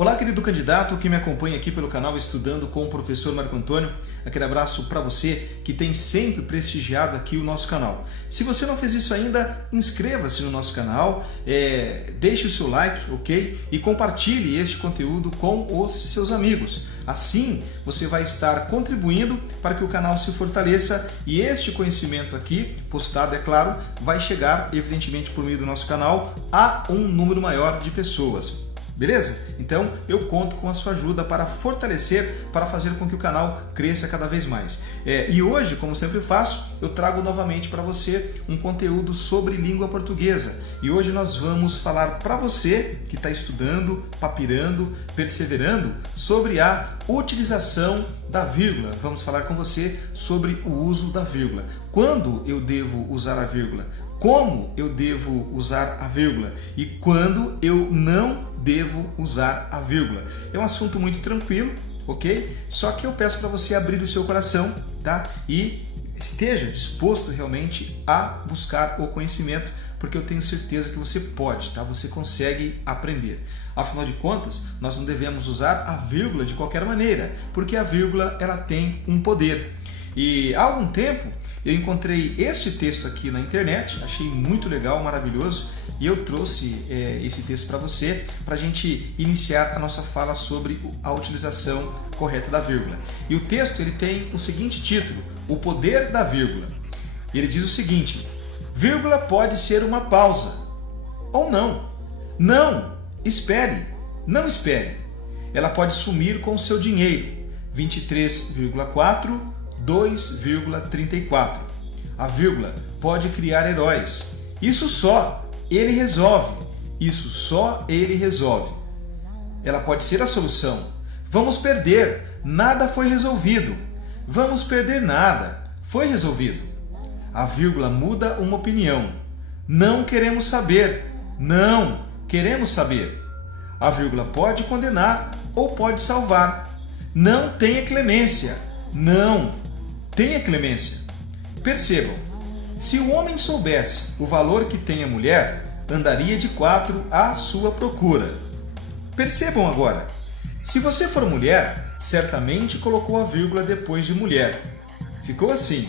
Olá, querido candidato que me acompanha aqui pelo canal Estudando com o Professor Marco Antônio. Aquele abraço para você que tem sempre prestigiado aqui o nosso canal. Se você não fez isso ainda, inscreva-se no nosso canal, deixe o seu like, ok? E compartilhe este conteúdo com os seus amigos. Assim, você vai estar contribuindo para que o canal se fortaleça e este conhecimento aqui, postado, é claro, vai chegar, evidentemente, por meio do nosso canal, a um número maior de pessoas. Beleza? Então eu conto com a sua ajuda para fortalecer, para fazer com que o canal cresça cada vez mais. E hoje, como sempre faço, eu trago novamente para você um conteúdo sobre língua portuguesa. E hoje nós vamos falar para você que está estudando, papirando, perseverando, sobre a utilização da vírgula. Vamos falar com você sobre o uso da vírgula. Quando eu devo usar a vírgula? Como eu devo usar a vírgula e quando eu não devo usar a vírgula. É um assunto muito tranquilo, ok? Só que eu peço para você abrir o seu coração, tá? E esteja disposto realmente a buscar o conhecimento, porque eu tenho certeza que você pode, tá? Você consegue aprender. Afinal de contas, nós não devemos usar a vírgula de qualquer maneira, porque a vírgula ela tem um poder. E há algum tempo eu encontrei este texto aqui na internet, achei muito legal, maravilhoso, e eu trouxe esse texto para você, para a gente iniciar a nossa fala sobre a utilização correta da vírgula. E o texto ele tem o seguinte título: O Poder da Vírgula. E ele diz o seguinte: vírgula pode ser uma pausa ou não. Não, espere, não espere. Ela pode sumir com o seu dinheiro. 23,4, 2,34. A vírgula pode criar heróis. Isso só ele resolve. Isso só ele resolve. Ela pode ser a solução. Vamos perder. Nada foi resolvido. Vamos perder nada. Foi resolvido. A vírgula muda uma opinião. Não queremos saber. Não queremos saber. A vírgula pode condenar ou pode salvar. Não tenha clemência. Não tenha clemência. Percebam, se o homem soubesse o valor que tem a mulher, andaria de 4 à sua procura. Percebam agora, se você for mulher, certamente colocou a vírgula depois de mulher. Ficou assim: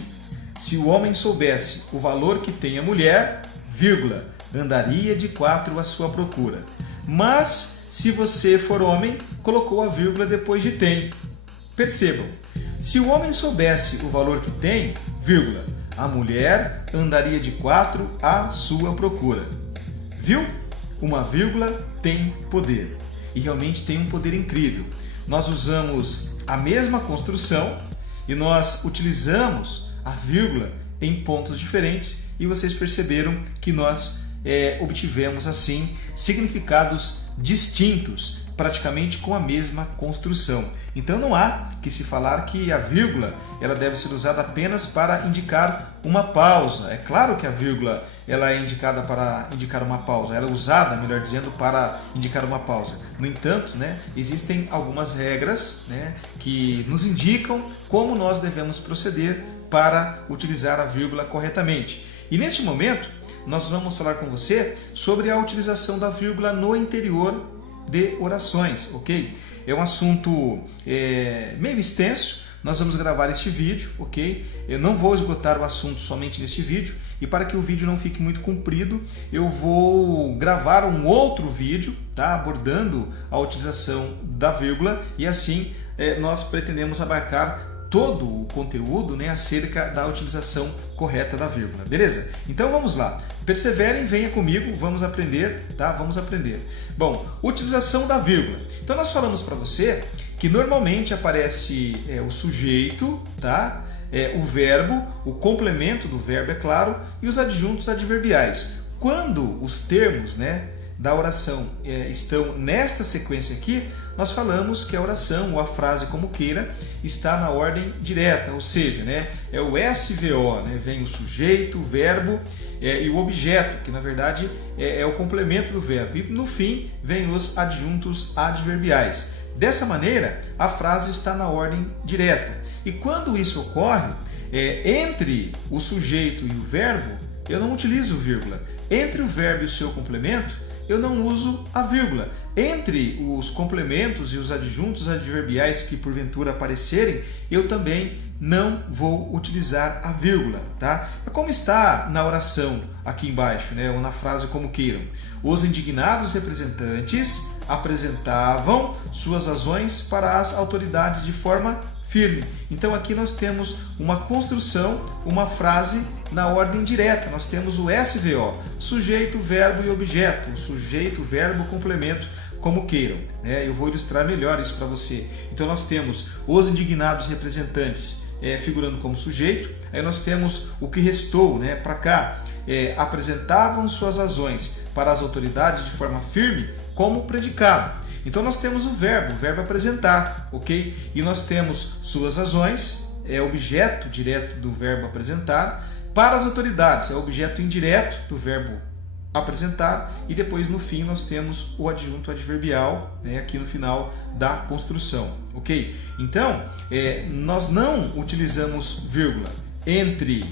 se o homem soubesse o valor que tem a mulher, vírgula, andaria de 4 à sua procura. Mas, se você for homem, colocou a vírgula depois de tem. Percebam, se o homem soubesse o valor que tem, vírgula, a mulher andaria de 4 à sua procura. Viu? Uma vírgula tem poder. E realmente tem um poder incrível. Nós usamos a mesma construção e nós utilizamos a vírgula em pontos diferentes e vocês perceberam que nós obtivemos assim significados distintos, praticamente com a mesma construção. Então não há que se falar que a vírgula ela deve ser usada apenas para indicar uma pausa. É claro que a vírgula ela é indicada para indicar uma pausa, ela é usada, melhor dizendo, para indicar uma pausa. No entanto, existem algumas regras que nos indicam como nós devemos proceder para utilizar a vírgula corretamente. E neste momento, nós vamos falar com você sobre a utilização da vírgula no interior de orações, ok? É um assunto meio extenso, nós vamos gravar este vídeo, ok? Eu não vou esgotar o assunto somente neste vídeo, e para que o vídeo não fique muito comprido, eu vou gravar um outro vídeo, tá? Abordando a utilização da vírgula, e assim nós pretendemos abarcar todo o conteúdo acerca da utilização correta da vírgula, beleza? Então vamos lá, perseverem, venha comigo, vamos aprender, tá? Vamos aprender. Bom, utilização da vírgula. Então nós falamos para você que normalmente aparece o sujeito, tá? O verbo, o complemento do verbo, é claro, e os adjuntos adverbiais. Quando os termos da oração estão nesta sequência aqui, nós falamos que a oração ou a frase, como queira, está na ordem direta, ou seja, é o SVO, vem o sujeito, o verbo e o objeto, que na verdade é o complemento do verbo, e no fim vem os adjuntos adverbiais. Dessa maneira, a frase está na ordem direta. E quando isso ocorre, entre o sujeito e o verbo, eu não utilizo vírgula. Entre o verbo e o seu complemento, eu não uso a vírgula. Entre os complementos e os adjuntos adverbiais que porventura aparecerem, eu também não vou utilizar a vírgula, tá? É como está na oração aqui embaixo, né? Ou na frase, como queiram. Os indignados representantes apresentavam suas razões para as autoridades de forma firme. Então aqui nós temos uma construção, uma frase na ordem direta. Nós temos o SVO, sujeito, verbo e objeto, sujeito, verbo, complemento, como queiram, né? Eu vou ilustrar melhor isso para você. Então nós temos os indignados representantes figurando como sujeito, aí nós temos o que restou, né, para cá, apresentavam suas razões para as autoridades de forma firme como predicado. Então nós temos o verbo apresentar, ok? E nós temos suas razões, objeto direto do verbo apresentar, para as autoridades, é objeto indireto do verbo apresentar, e depois no fim nós temos o adjunto adverbial, né, aqui no final da construção, ok? Então, nós não utilizamos vírgula entre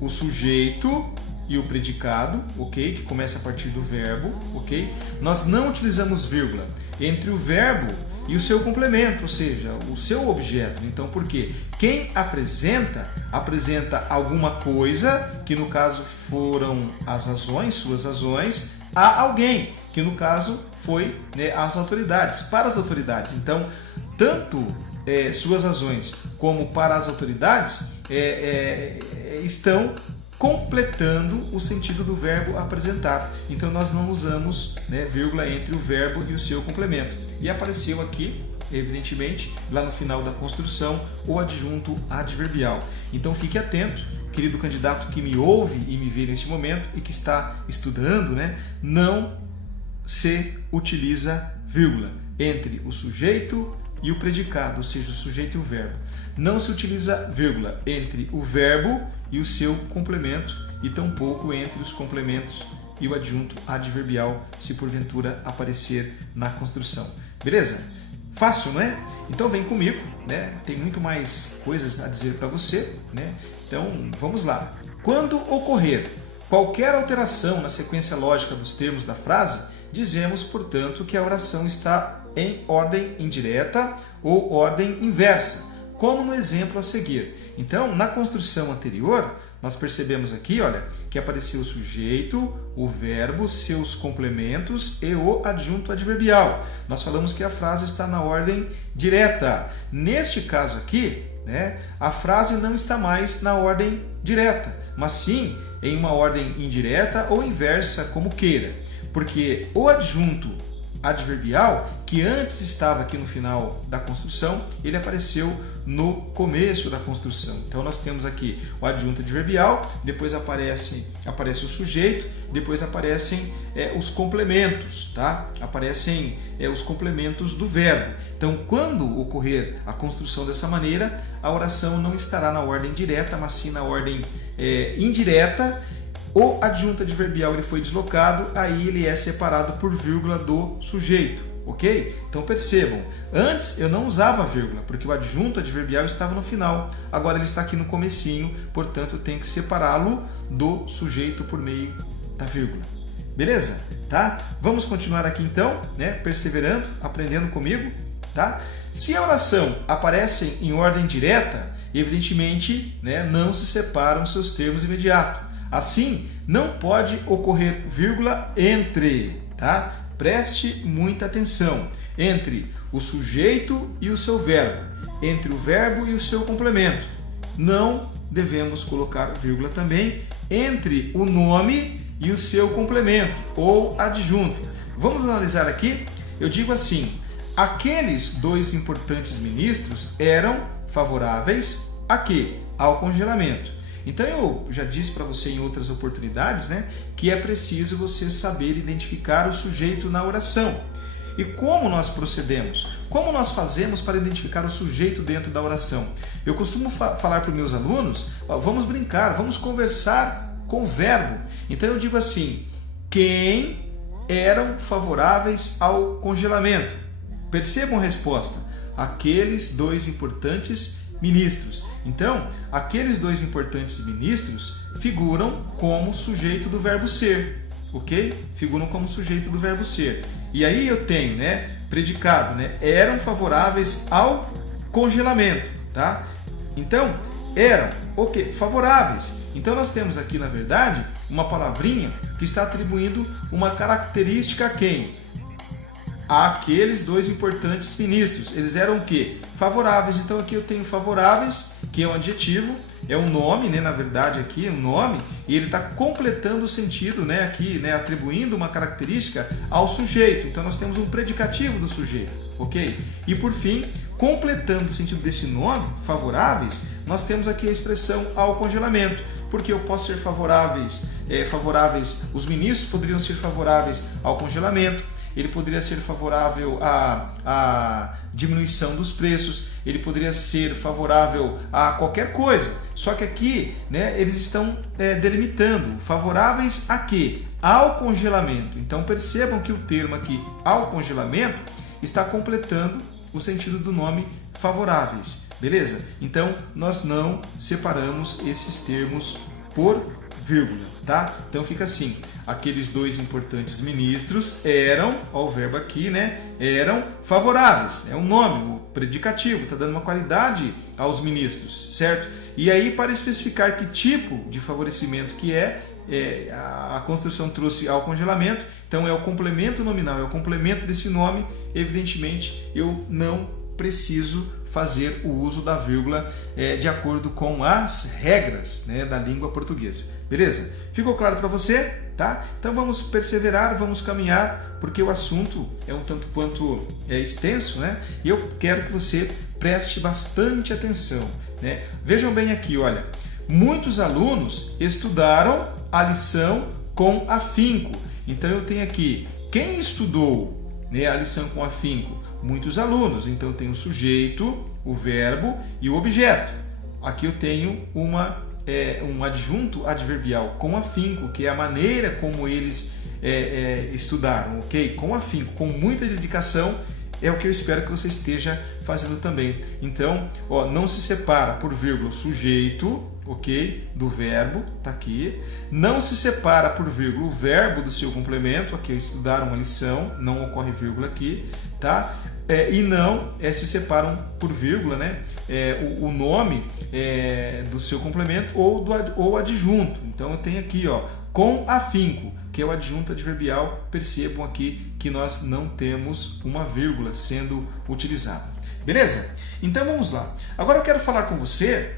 o sujeito e o predicado, ok? Que começa a partir do verbo, ok? Nós não utilizamos vírgula entre o verbo e o seu complemento, ou seja, o seu objeto. Então, por quê? Quem apresenta alguma coisa, que no caso foram as razões, suas razões, a alguém, que no caso foi, né, as autoridades, para as autoridades. Então, tanto suas razões como para as autoridades estão completando o sentido do verbo apresentar. Então nós não usamos, né, vírgula entre o verbo e o seu complemento. E apareceu aqui, evidentemente, lá no final da construção, o adjunto adverbial. Então fique atento, querido candidato que me ouve e me vê neste momento e que está estudando, né? Não se utiliza vírgula entre o sujeito e o predicado, ou seja, o sujeito e o verbo. Não se utiliza vírgula entre o verbo e o seu complemento, e tampouco entre os complementos e o adjunto adverbial, se porventura aparecer na construção. Beleza? Fácil, não é? Então vem comigo, né? Tem muito mais coisas a dizer para você, né? Então vamos lá. Quando ocorrer qualquer alteração na sequência lógica dos termos da frase, dizemos, portanto, que a oração está em ordem indireta ou ordem inversa, como no exemplo a seguir. Então, na construção anterior, nós percebemos aqui, olha, que apareceu o sujeito, o verbo, seus complementos e o adjunto adverbial. Nós falamos que a frase está na ordem direta. Neste caso aqui, né, a frase não está mais na ordem direta, mas sim em uma ordem indireta ou inversa, como queira. Porque o adjunto adverbial, que antes estava aqui no final da construção, ele apareceu no começo da construção. Então nós temos aqui o adjunto adverbial, depois aparece o sujeito, depois aparecem os complementos, tá? Aparecem os complementos do verbo. Então, quando ocorrer a construção dessa maneira, a oração não estará na ordem direta, mas sim na ordem indireta. O adjunto adverbial ele foi deslocado, aí ele é separado por vírgula do sujeito, ok? Então percebam, antes eu não usava vírgula, porque o adjunto adverbial estava no final, agora ele está aqui no comecinho, portanto eu tenho que separá-lo do sujeito por meio da vírgula. Beleza? Tá? Vamos continuar aqui então, né? Perseverando, aprendendo comigo, tá? Se a oração aparece em ordem direta, evidentemente, né, não se separam seus termos imediatos. Assim, não pode ocorrer vírgula entre, tá? Preste muita atenção. Entre o sujeito e o seu verbo, entre o verbo e o seu complemento. Não devemos colocar vírgula também entre o nome e o seu complemento ou adjunto. Vamos analisar aqui. Eu digo assim: aqueles dois importantes ministros eram favoráveis a quê? Ao congelamento. Então eu já disse para você em outras oportunidades, né, que é preciso você saber identificar o sujeito na oração. E como nós procedemos? Como nós fazemos para identificar o sujeito dentro da oração? Eu costumo falar para os meus alunos, vamos brincar, vamos conversar com o verbo. Então eu digo assim: quem eram favoráveis ao congelamento? Percebam a resposta: aqueles dois importantes ministros. Então, aqueles dois importantes ministros figuram como sujeito do verbo ser, ok? Figuram como sujeito do verbo ser. E aí eu tenho, né, predicado, né, eram favoráveis ao congelamento, tá? Então, eram, ok, favoráveis. Então nós temos aqui, na verdade, uma palavrinha que está atribuindo uma característica a quem? Àqueles dois importantes ministros. Eles eram o quê? Favoráveis. Então aqui eu tenho favoráveis, que é um adjetivo, é um nome, né? Na verdade aqui é um nome, e ele está completando o sentido, né? Aqui, né? Atribuindo uma característica ao sujeito. Então nós temos um predicativo do sujeito, ok? E por fim, completando o sentido desse nome, favoráveis, nós temos aqui a expressão ao congelamento, porque eu posso ser favoráveis, os ministros poderiam ser favoráveis ao congelamento, ele poderia ser favorável à diminuição dos preços, ele poderia ser favorável a qualquer coisa. Só que aqui, né, eles estão delimitando favoráveis a quê? Ao congelamento. Então percebam que o termo aqui, ao congelamento, está completando o sentido do nome favoráveis. Beleza? Então nós não separamos esses termos por vírgula, tá? Então fica assim: aqueles dois importantes ministros eram, ó, o verbo aqui, né? Eram favoráveis. É um nome, o predicativo, está dando uma qualidade aos ministros, certo? E aí, para especificar que tipo de favorecimento que a construção trouxe ao congelamento, então é o complemento nominal, é o complemento desse nome. Evidentemente, eu não preciso fazer o uso da vírgula de acordo com as regras, né, da língua portuguesa. Beleza? Ficou claro para você? Tá? Então vamos perseverar, vamos caminhar, porque o assunto é um tanto quanto extenso, né? E eu quero que você preste bastante atenção, né? Vejam bem aqui, olha, muitos alunos estudaram a lição com afinco. Então eu tenho aqui, quem estudou, né, a lição com afinco? Muitos alunos. Então tem o sujeito, o verbo e o objeto. Aqui eu tenho um adjunto adverbial com afinco, que é a maneira como eles estudaram, ok? Com afinco, com muita dedicação, é o que eu espero que você esteja fazendo também. Então, ó, não se separa por vírgula o sujeito, ok? Do verbo, tá aqui. Não se separa por vírgula o verbo do seu complemento, aqui estudaram uma lição, não ocorre vírgula aqui, tá? E não se separam por vírgula, né? O nome do seu complemento ou adjunto. Então eu tenho aqui, ó, com afinco, que é o adjunto adverbial. Percebam aqui que nós não temos uma vírgula sendo utilizada. Beleza? Então vamos lá. Agora eu quero falar com você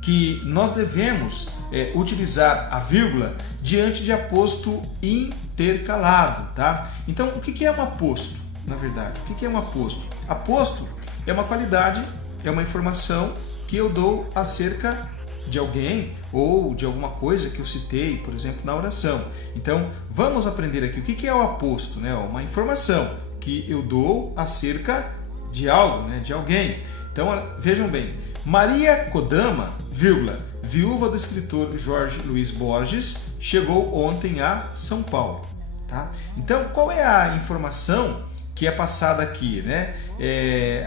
que nós devemos utilizar a vírgula diante de aposto intercalado, tá? Então o que é um aposto? Na verdade, o que é um aposto? Aposto é uma qualidade, é uma informação que eu dou acerca de alguém ou de alguma coisa que eu citei, por exemplo, na oração. Então, vamos aprender aqui o que é o aposto, né? Uma informação que eu dou acerca de algo, né? De alguém. Então, vejam bem, Maria Kodama, vírgula, viúva do escritor Jorge Luiz Borges, chegou ontem a São Paulo. Tá? Então, qual é a informação que é passada aqui, né?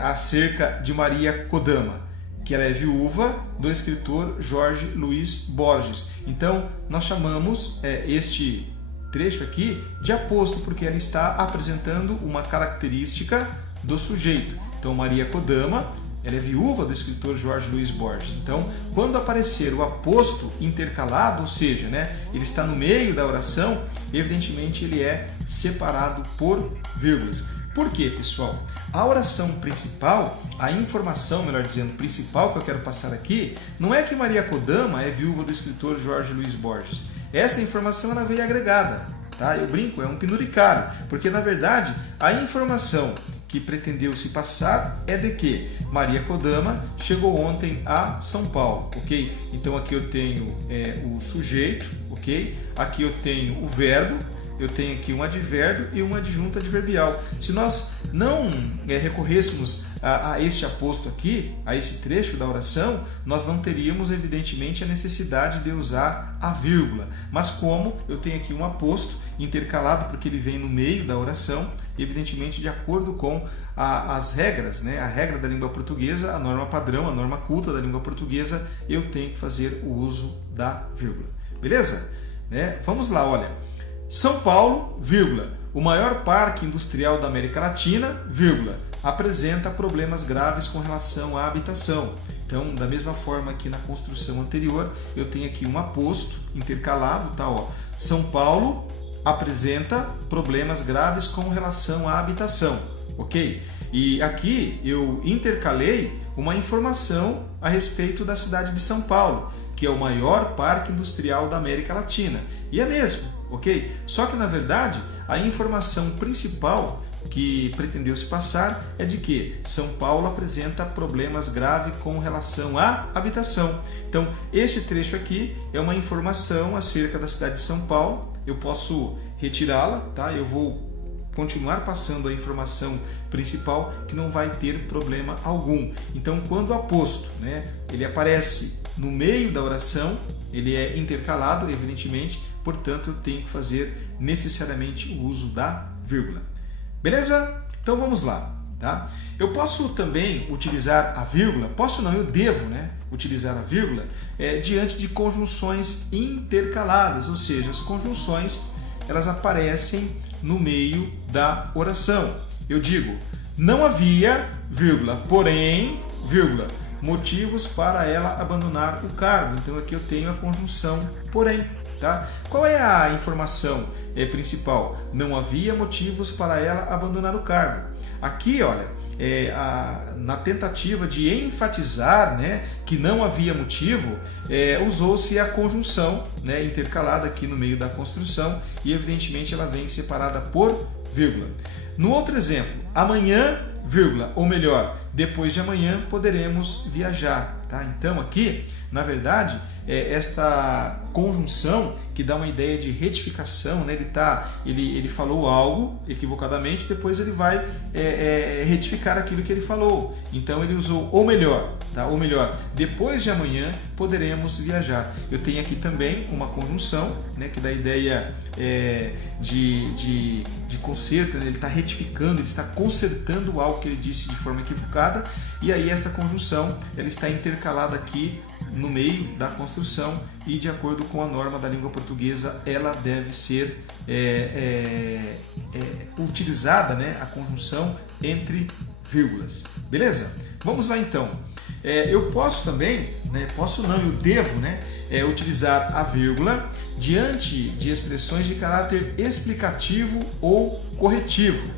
Acerca de Maria Kodama? Que ela é viúva do escritor Jorge Luiz Borges. Então, nós chamamos este trecho aqui de aposto, porque ela está apresentando uma característica do sujeito. Então, Maria Kodama, ela é viúva do escritor Jorge Luiz Borges. Então, quando aparecer o aposto intercalado, ou seja, né, ele está no meio da oração, evidentemente ele é separado por vírgulas. Por quê, pessoal? A oração principal, a informação, melhor dizendo, principal que eu quero passar aqui, não é que Maria Kodama é viúva do escritor Jorge Luiz Borges. Essa informação ela veio agregada, tá? Eu brinco, é um penduricário, porque na verdade a informação que pretendeu se passar é de que Maria Kodama chegou ontem a São Paulo, ok? Então aqui eu tenho o sujeito, ok? Aqui eu tenho o verbo, eu tenho aqui um advérbio e um adjunto adverbial. Se nós não recorrêssemos a este aposto aqui, a esse trecho da oração, nós não teríamos, evidentemente, a necessidade de usar a vírgula. Mas como eu tenho aqui um aposto intercalado, porque ele vem no meio da oração, evidentemente, de acordo com as regras, né? A regra da língua portuguesa, a norma padrão, a norma culta da língua portuguesa, eu tenho que fazer o uso da vírgula. Beleza? Vamos lá, olha. São Paulo, vírgula, o maior parque industrial da América Latina, vírgula, apresenta problemas graves com relação à habitação. Então, da mesma forma que na construção anterior, eu tenho aqui um aposto intercalado, tá? Ó, São Paulo apresenta problemas graves com relação à habitação, ok? E aqui eu intercalei uma informação a respeito da cidade de São Paulo, que é o maior parque industrial da América Latina. E é mesmo, ok? Só que, na verdade, a informação principal que pretendeu se passar é de que São Paulo apresenta problemas graves com relação à habitação. Então, este trecho aqui é uma informação acerca da cidade de São Paulo. Eu posso retirá-la, tá? Eu vou continuar passando a informação principal que não vai ter problema algum. Então, quando o aposto, né, ele aparece no meio da oração, ele é intercalado, evidentemente, portanto, eu tenho que fazer necessariamente o uso da vírgula. Beleza? Então vamos lá, tá? Eu posso também utilizar a vírgula, posso não, eu devo, né, utilizar a vírgula diante de conjunções intercaladas, ou seja, as conjunções elas aparecem no meio da oração. Eu digo, não havia, vírgula, porém, vírgula, motivos para ela abandonar o cargo. Então aqui eu tenho a conjunção porém, tá? Qual é a informação principal? Não havia motivos para ela abandonar o cargo. Aqui, olha, na tentativa de enfatizar, né, que não havia motivo, usou-se a conjunção, né, intercalada aqui no meio da construção e evidentemente ela vem separada por vírgula. No outro exemplo, amanhã, vírgula, ou melhor, depois de amanhã poderemos viajar. Tá? Então aqui, na verdade, esta conjunção que dá uma ideia de retificação, né? Ele falou algo equivocadamente, depois ele vai retificar aquilo que ele falou. Então ele usou ou melhor, tá? Ou melhor, depois de amanhã poderemos viajar. Eu tenho aqui também uma conjunção, né? Que dá a ideia de conserto, né? Ele está retificando, ele está consertando algo que ele disse de forma equivocada, e aí essa conjunção ela está intercalada aqui no meio da construção e de acordo com a norma da língua portuguesa ela deve ser utilizada, né, a conjunção entre vírgulas. Beleza? Vamos lá então. Eu posso também, né, posso não, eu devo, né, utilizar a vírgula diante de expressões de caráter explicativo ou corretivo.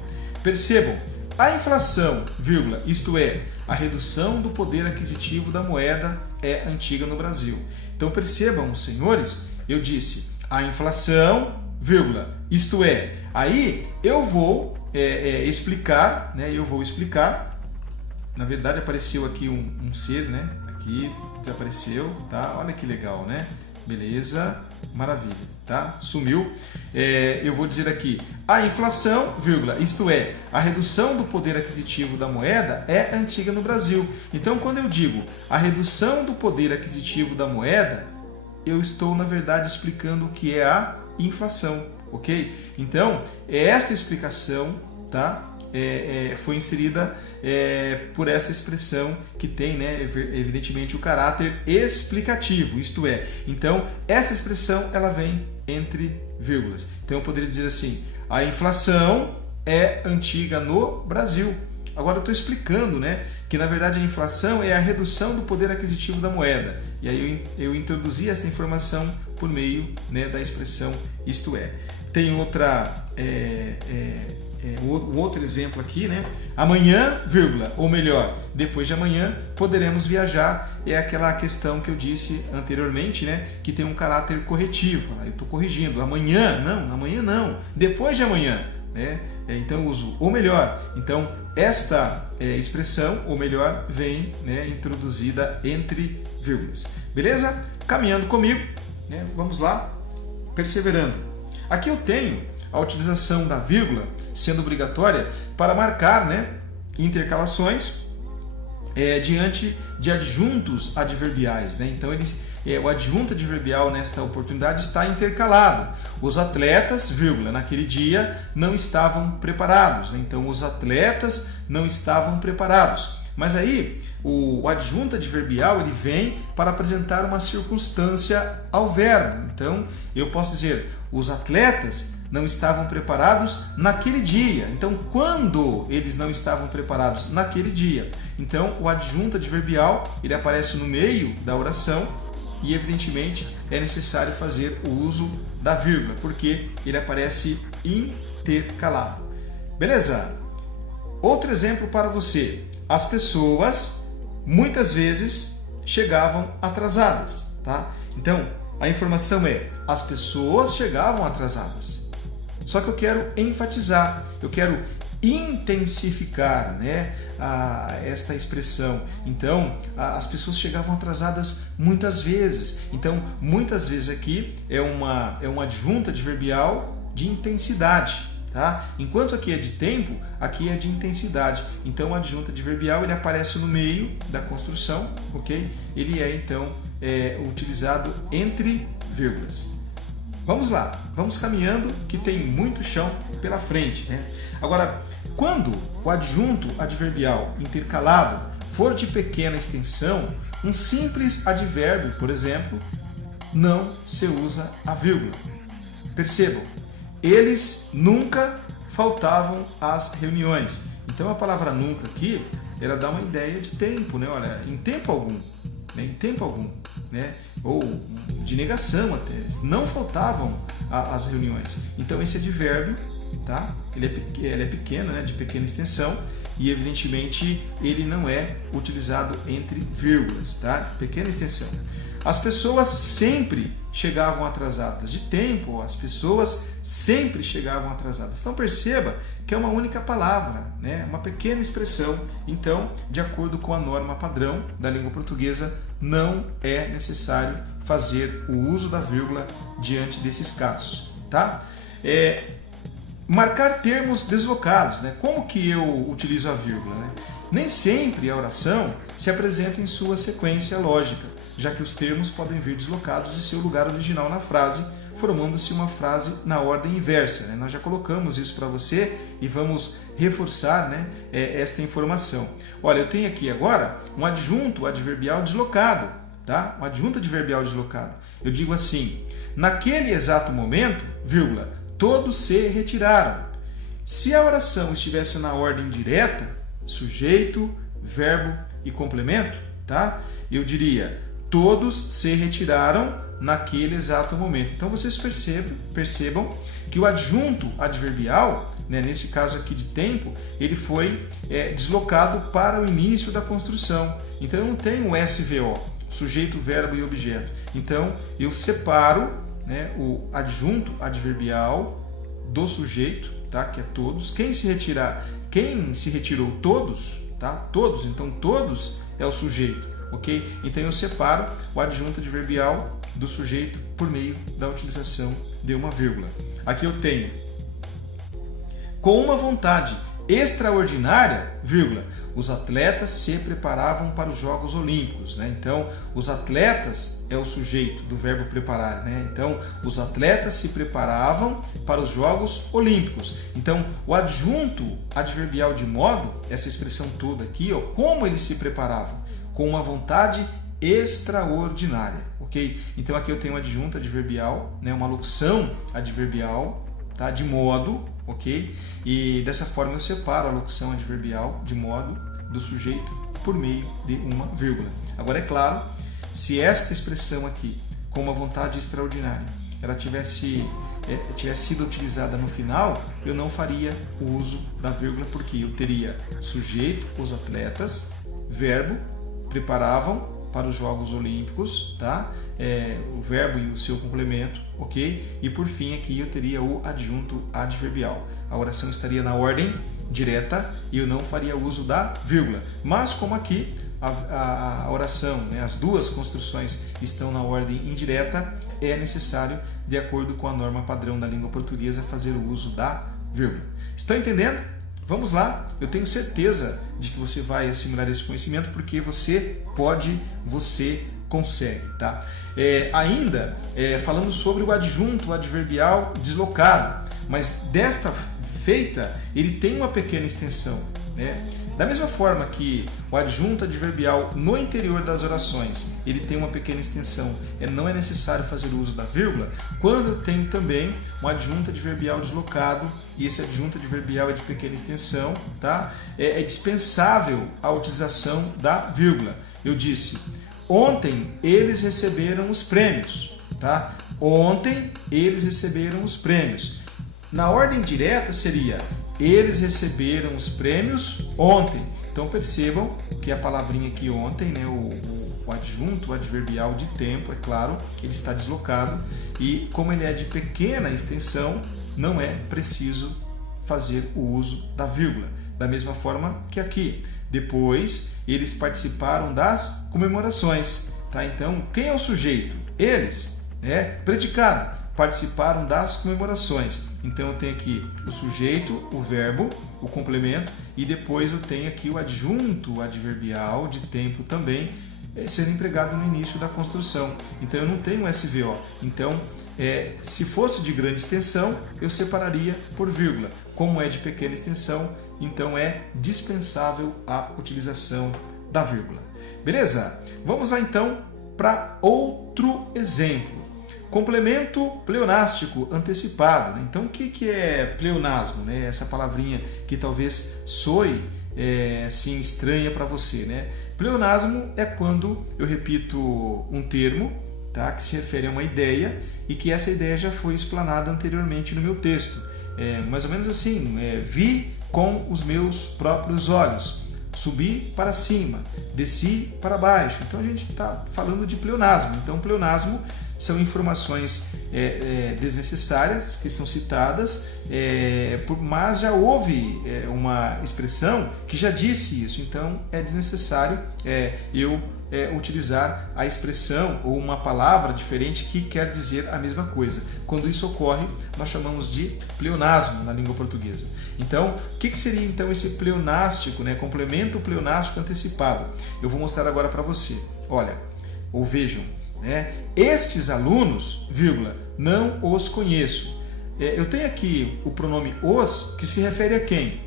Percebam, a inflação, vírgula, isto é, a redução do poder aquisitivo da moeda é antiga no Brasil. Então percebam, senhores, eu disse a inflação, vírgula, isto é, aí eu vou explicar, né? Eu vou explicar. Na verdade apareceu aqui um ser, né? Aqui desapareceu, tá? Olha que legal, né? Beleza, maravilha, tá? Sumiu. Eu vou dizer aqui, a inflação, vírgula, isto é, a redução do poder aquisitivo da moeda é antiga no Brasil. Então, quando eu digo a redução do poder aquisitivo da moeda, eu estou, na verdade, explicando o que é a inflação, ok? Então, esta explicação, tá? Foi inserida por essa expressão que tem, né, evidentemente o caráter explicativo, isto é, então essa expressão ela vem entre vírgulas. Então eu poderia dizer assim, a inflação é antiga no Brasil. Agora eu estou explicando, né, que na verdade a inflação é a redução do poder aquisitivo da moeda. E aí eu introduzi essa informação por meio, né, da expressão isto é. Tem outra um outro exemplo aqui, né? Amanhã, vírgula, ou melhor, depois de amanhã, poderemos viajar. É aquela questão que eu disse anteriormente, né? Que tem um caráter corretivo. Eu estou corrigindo. Amanhã não. Depois de amanhã, né? Então eu uso ou melhor. Então esta expressão, ou melhor, vem, né, introduzida entre vírgulas. Beleza? Caminhando comigo, né? Vamos lá, perseverando. Aqui eu tenho a utilização da vírgula sendo obrigatória para marcar, né, intercalações diante de adjuntos adverbiais, né? Então o adjunto adverbial nesta oportunidade está intercalado. Os atletas, vírgula, naquele dia não estavam preparados, né? Então os atletas não estavam preparados. Mas aí o adjunto adverbial ele vem para apresentar uma circunstância ao verbo. Então eu posso dizer os atletas não estavam preparados naquele dia. Então, quando eles não estavam preparados naquele dia. Então, o adjunto adverbial, ele aparece no meio da oração e, evidentemente, é necessário fazer o uso da vírgula, porque ele aparece intercalado. Beleza? Outro exemplo para você. As pessoas, muitas vezes, chegavam atrasadas, tá? Então, a informação é, as pessoas chegavam atrasadas. Só que eu quero enfatizar, eu quero intensificar, né, esta expressão. Então, as pessoas chegavam atrasadas muitas vezes. Então, muitas vezes aqui é uma adjunta adverbial de intensidade. Tá? Enquanto aqui é de tempo, aqui é de intensidade. Então, o adjunto adverbial ele aparece no meio da construção, ok? Ele é então utilizado entre vírgulas. Vamos lá, vamos caminhando que tem muito chão pela frente, né? Agora, quando o adjunto adverbial intercalado for de pequena extensão, um simples advérbio, por exemplo, não se usa a vírgula. Percebam. Eles nunca faltavam às reuniões. Então a palavra nunca aqui, ela dá uma ideia de tempo, né? Olha, em tempo algum, né? Em tempo algum, né? Ou de negação até. Eles não faltavam às reuniões. Então esse advérbio, tá? Ele é pequeno, né? De pequena extensão e evidentemente ele não é utilizado entre vírgulas, tá? Pequena extensão. As pessoas sempre chegavam atrasadas de tempo, as pessoas sempre chegavam atrasadas. Então perceba que é uma única palavra, né? Uma pequena expressão. Então, de acordo com a norma padrão da língua portuguesa, não é necessário fazer o uso da vírgula diante desses casos, tá? Marcar termos deslocados, né? Como que eu utilizo a vírgula, né? Nem sempre a oração se apresenta em sua sequência lógica, já que os termos podem vir deslocados de seu lugar original na frase, formando-se uma frase na ordem inversa, né? Nós já colocamos isso para você e vamos reforçar, né, esta informação. Olha, eu tenho aqui agora um adjunto adverbial deslocado, tá? Um adjunto adverbial deslocado. Eu digo assim, naquele exato momento, vírgula, todos se retiraram. Se a oração estivesse na ordem direta, sujeito, verbo e complemento, tá? Eu diria, todos se retiraram naquele exato momento. Então vocês percebam que o adjunto adverbial, né, nesse caso aqui de tempo, ele foi deslocado para o início da construção. Então eu não tenho SVO, sujeito, verbo e objeto. Então eu separo, né, o adjunto adverbial do sujeito, tá, que é todos. Quem se retirou? Todos, tá? Todos. Então todos é o sujeito. Ok? Então eu separo o adjunto adverbial do sujeito por meio da utilização de uma vírgula. Aqui eu tenho, com uma vontade extraordinária, vírgula, os atletas se preparavam para os Jogos Olímpicos, né? Então, os atletas é o sujeito do verbo preparar, né? Então, os atletas se preparavam para os Jogos Olímpicos. Então, o adjunto adverbial de modo, essa expressão toda aqui, ó, como eles se preparavam? Com uma vontade extraordinária, ok? Então aqui eu tenho um adjunto adverbial, né, uma locução adverbial, tá, de modo, ok? E dessa forma eu separo a locução adverbial de modo do sujeito por meio de uma vírgula. Agora é claro, se esta expressão aqui, com uma vontade extraordinária, ela tivesse sido utilizada no final, eu não faria o uso da vírgula, porque eu teria sujeito, os atletas, verbo, preparavam para os Jogos Olímpicos, tá? O verbo e o seu complemento, ok? E por fim aqui eu teria o adjunto adverbial. A oração estaria na ordem direta e eu não faria uso da vírgula. Mas como aqui a oração, né, as duas construções estão na ordem indireta, é necessário, de acordo com a norma padrão da língua portuguesa, fazer o uso da vírgula. Estão entendendo? Vamos lá, eu tenho certeza de que você vai assimilar esse conhecimento, porque você pode, você consegue, tá? Ainda falando sobre o adjunto adverbial deslocado, mas desta feita ele tem uma pequena extensão, né? Da mesma forma que o adjunto adverbial no interior das orações, ele tem uma pequena extensão, não é necessário fazer uso da vírgula, quando eu tenho também um adjunto adverbial deslocado, e esse adjunto adverbial é de pequena extensão, tá? É dispensável a utilização da vírgula. Eu disse, ontem eles receberam os prêmios, tá? Ontem eles receberam os prêmios. Na ordem direta seria, eles receberam os prêmios ontem. Então percebam que a palavrinha aqui ontem, né, o adjunto, o adverbial de tempo, é claro, ele está deslocado e como ele é de pequena extensão, não é preciso fazer o uso da vírgula. Da mesma forma que aqui. Depois, eles participaram das comemorações. Tá? Então, quem é o sujeito? Eles, né? Predicado, participaram das comemorações. Então eu tenho aqui o sujeito, o verbo, o complemento e depois eu tenho aqui o adjunto adverbial de tempo também sendo empregado no início da construção. Então eu não tenho SVO. Então, se fosse de grande extensão, eu separaria por vírgula. Como é de pequena extensão, então é dispensável a utilização da vírgula. Beleza? Vamos lá então para outro exemplo. Complemento pleonástico antecipado. Então, o que é pleonasmo? Né? Essa palavrinha que talvez soe assim, estranha para você. Né? Pleonasmo é quando eu repito um termo, tá? Que se refere a uma ideia e que essa ideia já foi explanada anteriormente no meu texto. Mais ou menos assim, vi com os meus próprios olhos, subi para cima, desci para baixo. Então, a gente está falando de pleonasmo. Então, pleonasmo são informações desnecessárias que são citadas, mas já houve uma expressão que já disse isso, então é desnecessário eu utilizar a expressão ou uma palavra diferente que quer dizer a mesma coisa. Quando isso ocorre, nós chamamos de pleonasmo na língua portuguesa. Então, o que seria então esse pleonástico, né? Complemento pleonástico antecipado? Eu vou mostrar agora para você. Olha, ou vejam, estes alunos, vírgula, não os conheço. Eu tenho aqui o pronome os, que se refere a quem?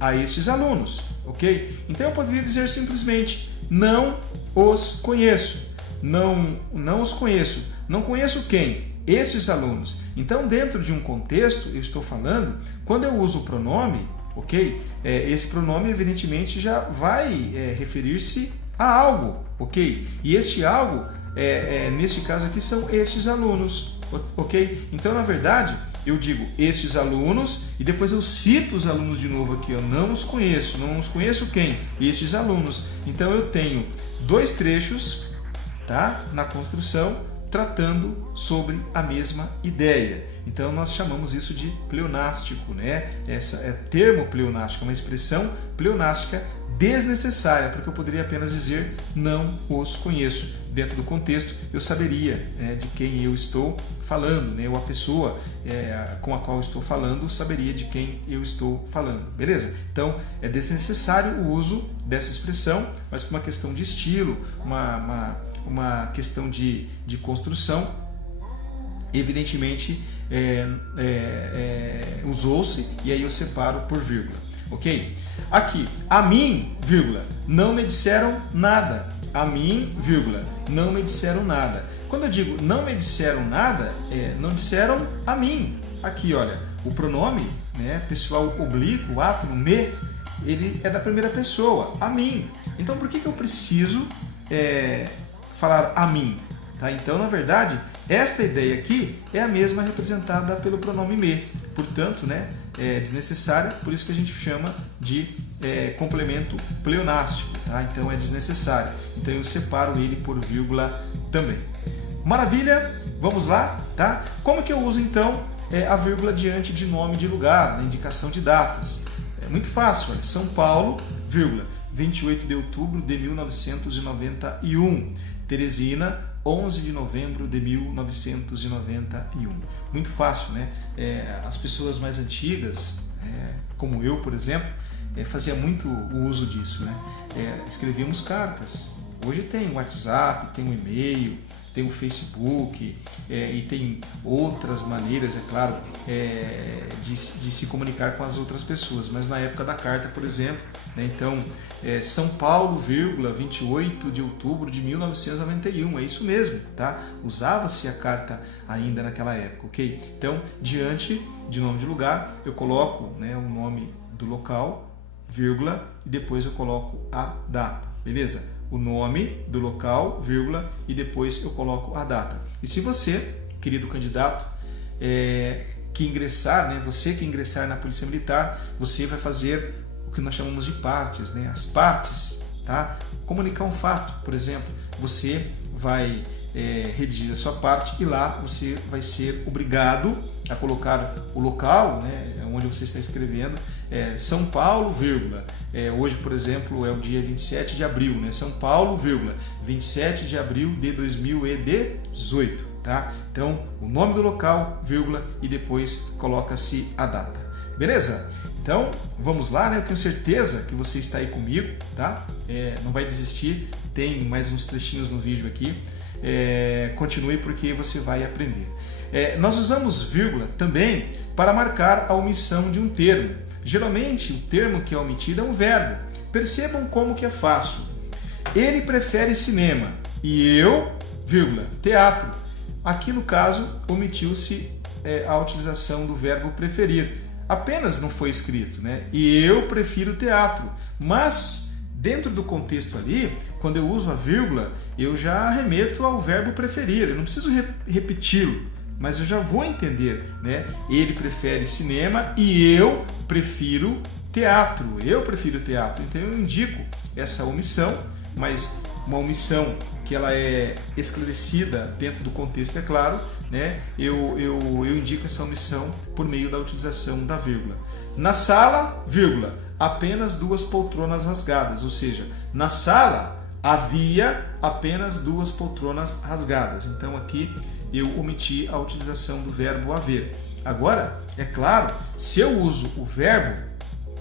A estes alunos, ok? Então eu poderia dizer simplesmente, não os conheço. Não os conheço. Não conheço quem? Estes alunos. Então, dentro de um contexto, eu estou falando, quando eu uso o pronome, ok? Esse pronome, evidentemente, já vai referir-se a algo, ok? E este algo neste caso aqui são estes alunos, ok? Então, na verdade, eu digo estes alunos e depois eu cito os alunos de novo aqui. Eu não os conheço. Não os conheço quem? Estes alunos. Então, eu tenho dois trechos, tá? Na construção tratando sobre a mesma ideia. Então, nós chamamos isso de pleonástico, né? Essa é termo pleonástico, uma expressão pleonástica desnecessária, porque eu poderia apenas dizer não os conheço. Dentro do contexto, eu saberia de quem eu estou falando, né? Ou a pessoa com a qual eu estou falando saberia de quem eu estou falando, beleza? Então, é desnecessário o uso dessa expressão, mas por uma questão de estilo, uma questão de construção, evidentemente usou-se e aí eu separo por vírgula, ok? Aqui, a mim, vírgula, não me disseram nada. A mim, vírgula, não me disseram nada. Quando eu digo não me disseram nada, não disseram a mim. Aqui, olha, o pronome, né, pessoal oblíquo, o átomo, me, ele é da primeira pessoa, a mim. Então, por que eu preciso falar a mim? Tá? Então, na verdade, esta ideia aqui é a mesma representada pelo pronome me. Portanto, né, é desnecessário, por isso que a gente chama de complemento pleonástico. Tá? Então, é desnecessário. Então, eu separo ele por vírgula também. Maravilha? Vamos lá? Tá? Como que eu uso, então, a vírgula diante de nome de lugar, na indicação de datas? É muito fácil. Olha, São Paulo, vírgula, 28 de outubro de 1991. Teresina, 11 de novembro de 1991. Muito fácil, né? As pessoas mais antigas, como eu, por exemplo, fazia muito o uso disso, né? Escrevíamos cartas. Hoje tem o WhatsApp, tem o e-mail, tem o Facebook e tem outras maneiras, é claro, de se comunicar com as outras pessoas. Mas na época da carta, por exemplo, né, então, São Paulo, 28 de outubro de 1991, é isso mesmo, tá? Usava-se a carta ainda naquela época, ok? Então, diante de nome de lugar, eu coloco, né, o nome do local, vírgula, e depois eu coloco a data, beleza? O nome do local, vírgula, e depois eu coloco a data. E se você, querido candidato, que ingressar, né, você que ingressar na Polícia Militar, você vai fazer o que nós chamamos de partes, né? As partes, tá? Comunicar um fato, por exemplo, você vai redigir a sua parte e lá você vai ser obrigado a colocar o local, né, onde você está escrevendo, São Paulo, vírgula. Hoje, por exemplo, é o dia 27 de abril, né? São Paulo, vírgula, 27 de abril de 2018, tá? Então, o nome do local, vírgula, e depois coloca-se a data. Beleza? Então, vamos lá, né? Eu tenho certeza que você está aí comigo, tá? Não vai desistir, tem mais uns trechinhos no vídeo aqui. Continue porque você vai aprender. Nós usamos vírgula também para marcar a omissão de um termo. Geralmente, o termo que é omitido é um verbo. Percebam como que é fácil. Ele prefere cinema e eu, vírgula, teatro. Aqui, no caso, omitiu-se a utilização do verbo preferir. Apenas não foi escrito, né? E eu prefiro teatro. Mas, dentro do contexto ali, quando eu uso a vírgula, eu já remeto ao verbo preferir. Eu não preciso repeti-lo, mas eu já vou entender, né? Ele prefere cinema e eu prefiro teatro. Eu prefiro teatro. Então eu indico essa omissão, mas uma omissão que ela é esclarecida dentro do contexto, é claro, né? Eu indico essa omissão por meio da utilização da vírgula. Na sala, vírgula, apenas 2 poltronas rasgadas, ou seja, na sala havia apenas 2 poltronas rasgadas. Então aqui eu omiti a utilização do verbo haver. Agora, é claro, se eu uso o verbo,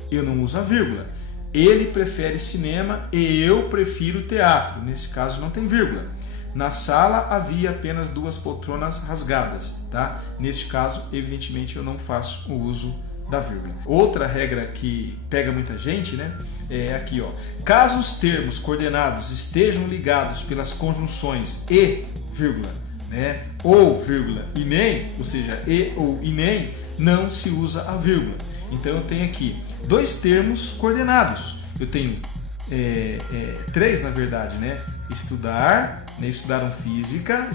eu não uso a vírgula. Ele prefere cinema e eu prefiro teatro. Nesse caso não tem vírgula. Na sala havia apenas 2 poltronas rasgadas, tá? Neste caso, evidentemente, eu não faço o uso da vírgula. Outra regra que pega muita gente, né? É aqui, ó. Caso os termos coordenados estejam ligados pelas conjunções e, vírgula, né? Ou, vírgula, e nem, ou seja, e ou e nem, não se usa a vírgula. Então eu tenho aqui 2 termos coordenados. Eu tenho 3, na verdade, né? Estudar, né? Estudaram física,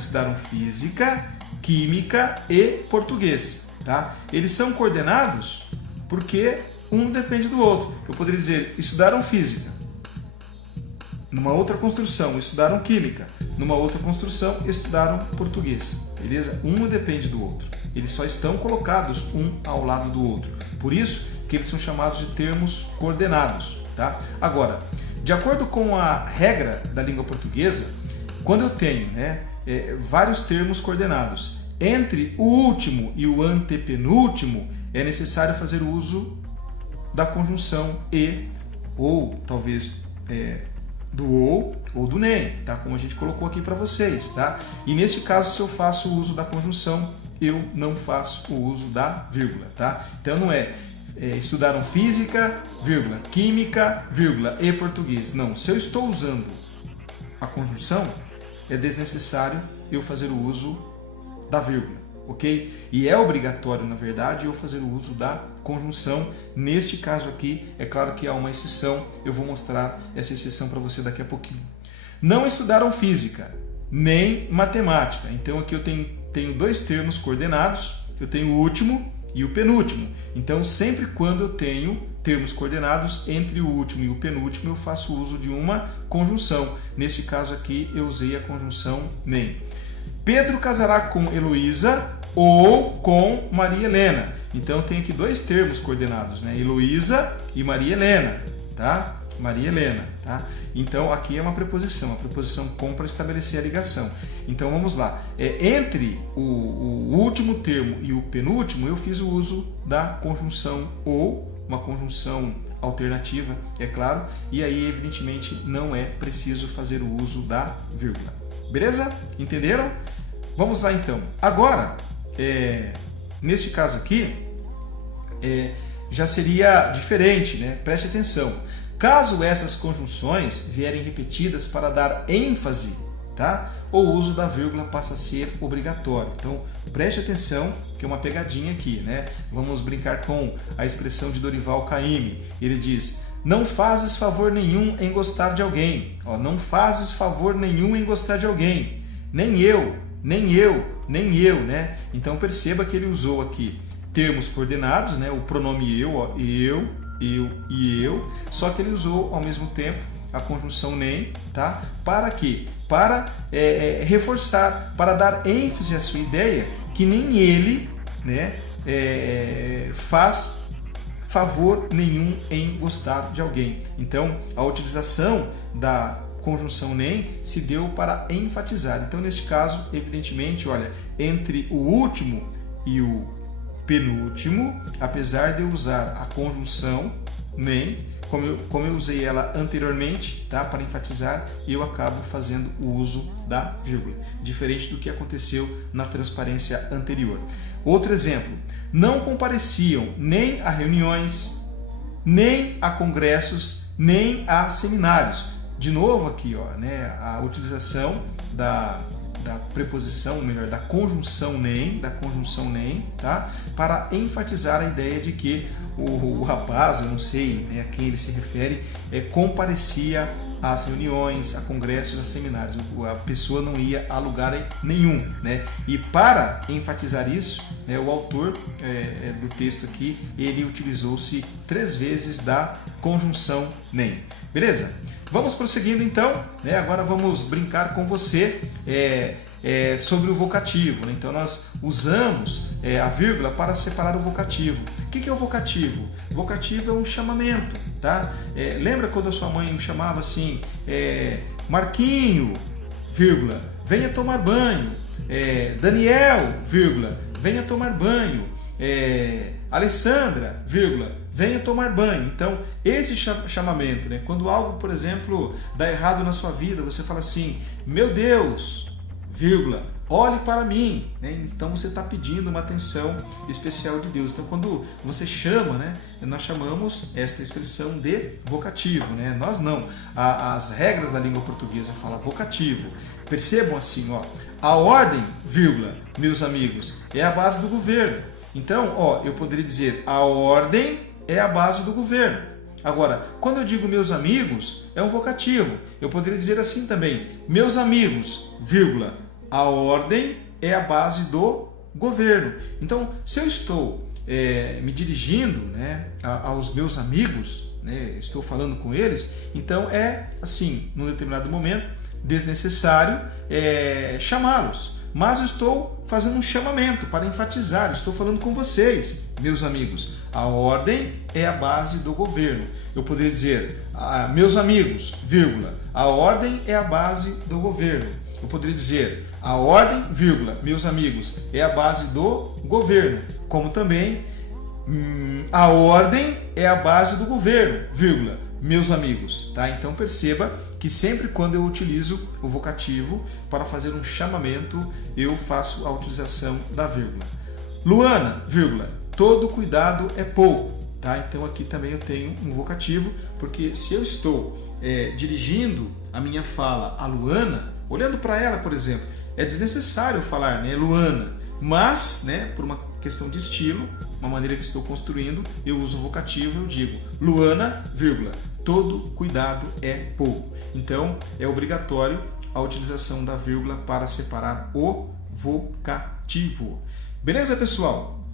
química e português, tá? Eles são coordenados porque um depende do outro. Eu poderia dizer, estudaram física. Numa outra construção, estudaram química. Numa outra construção, estudaram português. Beleza? Um depende do outro. Eles só estão colocados um ao lado do outro. Por isso que eles são chamados de termos coordenados, tá? Agora, de acordo com a regra da língua portuguesa, quando eu tenho, né, vários termos coordenados, entre o último e o antepenúltimo, é necessário fazer uso da conjunção e, ou talvez do ou do nem, tá? Como a gente colocou aqui para vocês, tá? E neste caso, se eu faço o uso da conjunção, eu não faço o uso da vírgula, tá? Então não estudaram física, vírgula, química, vírgula, e português. Não, se eu estou usando a conjunção, é desnecessário eu fazer o uso da vírgula, ok? E é obrigatório, na verdade, eu fazer o uso da conjunção. Neste caso aqui, é claro que há uma exceção, eu vou mostrar essa exceção para você daqui a pouquinho. Não estudaram física, nem matemática. Então aqui eu tenho 2 termos coordenados, eu tenho o último e o penúltimo. Então sempre quando eu tenho termos coordenados entre o último e o penúltimo, eu faço uso de uma conjunção. Neste caso aqui, eu usei a conjunção nem. Pedro casará com Heloísa ou com Maria Helena. Então tem aqui 2 termos coordenados, né? Heloísa e Maria Helena, tá? Maria Helena, tá? Então aqui é uma preposição, a preposição com para estabelecer a ligação. Então vamos lá. Entre o último termo e o penúltimo, eu fiz o uso da conjunção ou, uma conjunção alternativa, é claro, e aí evidentemente não é preciso fazer o uso da vírgula. Beleza? Entenderam? Vamos lá então. Agora, neste caso aqui, já seria diferente, né? Preste atenção. Caso essas conjunções vierem repetidas para dar ênfase, tá? O uso da vírgula passa a ser obrigatório. Então, preste atenção, que é uma pegadinha aqui, né? Vamos brincar com a expressão de Dorival Caymmi. Ele diz: não fazes favor nenhum em gostar de alguém. Ó, não fazes favor nenhum em gostar de alguém. Nem eu, nem eu, nem eu, né? Então, perceba que ele usou aqui termos coordenados, né? O pronome eu, ó, eu e eu, só que ele usou ao mesmo tempo a conjunção nem, tá? Para quê? Para reforçar, para dar ênfase à sua ideia que nem ele, né, faz favor nenhum em gostar de alguém. Então, a utilização da conjunção nem se deu para enfatizar. Então, neste caso, evidentemente, olha, entre o último e o penúltimo, apesar de eu usar a conjunção nem, como eu usei ela anteriormente, tá, para enfatizar, eu acabo fazendo o uso da vírgula, diferente do que aconteceu na transparência anterior. Outro exemplo: não compareciam nem a reuniões, nem a congressos, nem a seminários. De novo aqui, ó, né, a utilização da preposição, ou melhor, da conjunção nem, tá? Para enfatizar a ideia de que o rapaz, eu não sei, né, a quem ele se refere, comparecia às reuniões, a congressos, a seminários. A pessoa não ia a lugar nenhum, né? E para enfatizar isso, né, o autor do texto aqui, ele utilizou-se 3 vezes da conjunção nem. Beleza? Vamos prosseguindo então, né? Agora vamos brincar com você sobre o vocativo, né? Então nós usamos a vírgula para separar o vocativo. O que é o vocativo? O vocativo é um chamamento, tá? Lembra quando a sua mãe chamava assim, Marquinho, vírgula, venha tomar banho, Daniel, vírgula, venha tomar banho, Alessandra, vírgula, venha tomar banho. Então, esse chamamento, né? Quando algo, por exemplo, dá errado na sua vida, você fala assim, meu Deus, vírgula, olhe para mim, né? Então você está pedindo uma atenção especial de Deus. Então, quando você chama, né, nós chamamos esta expressão de vocativo, né? Nós não. As regras da língua portuguesa falam vocativo. Percebam assim, ó, a ordem, vírgula, meus amigos, é a base do governo. Então, ó, eu poderia dizer a ordem é a base do governo. Agora, quando eu digo meus amigos, é um vocativo. Eu poderia dizer assim também, meus amigos, vírgula, a ordem é a base do governo. Então, se eu estou me dirigindo, né, aos meus amigos, né, estou falando com eles, então assim, num determinado momento, desnecessário chamá-los. Mas eu estou fazendo um chamamento para enfatizar, estou falando com vocês, meus amigos. A ordem é a base do governo. Eu poderia dizer, meus amigos, vírgula, a ordem é a base do governo. Eu poderia dizer, a ordem, vírgula, meus amigos, é a base do governo. Como também, a ordem é a base do governo, vírgula, meus amigos. Tá? Então perceba que sempre quando eu utilizo o vocativo para fazer um chamamento, eu faço a utilização da vírgula. Luana, vírgula, todo cuidado é pouco. Tá? Então aqui também eu tenho um vocativo, porque se eu estou dirigindo a minha fala a Luana, olhando para ela, por exemplo, é desnecessário falar, né, Luana, mas, né, por uma questão de estilo, uma maneira que estou construindo, eu uso o vocativo, eu digo Luana, vírgula, todo cuidado é pouco. Então, é obrigatório a utilização da vírgula para separar o vocativo. Beleza, pessoal?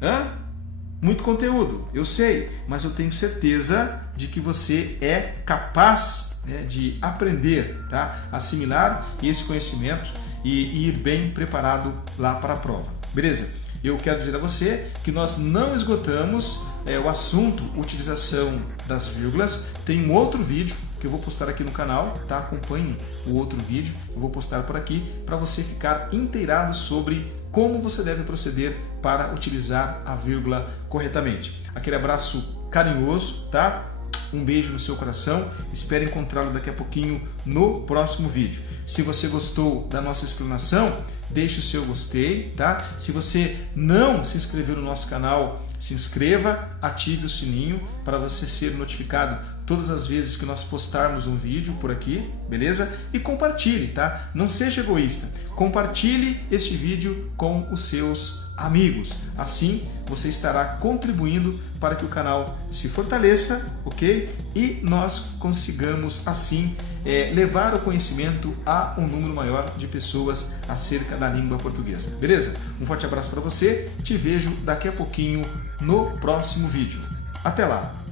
Muito conteúdo, eu sei, mas eu tenho certeza de que você é capaz, né, de aprender, tá? Assimilar esse conhecimento e ir bem preparado lá para a prova. Beleza? Eu quero dizer a você que nós não esgotamos o assunto utilização das vírgulas. Tem um outro vídeo que eu vou postar aqui no canal, tá? Acompanhe o outro vídeo, eu vou postar por aqui para você ficar inteirado sobre como você deve proceder para utilizar a vírgula corretamente. Aquele abraço carinhoso, tá? Um beijo no seu coração, espero encontrá-lo daqui a pouquinho no próximo vídeo. Se você gostou da nossa explanação, deixe o seu gostei, tá? Se você não se inscreveu no nosso canal, se inscreva, ative o sininho para você ser notificado todas as vezes que nós postarmos um vídeo por aqui, beleza? E compartilhe, tá? Não seja egoísta. Compartilhe este vídeo com os seus amigos. Assim, você estará contribuindo para que o canal se fortaleça, ok? E nós consigamos, assim, levar o conhecimento a um número maior de pessoas acerca da língua portuguesa, beleza? Um forte abraço para você, te vejo daqui a pouquinho no próximo vídeo. Até lá!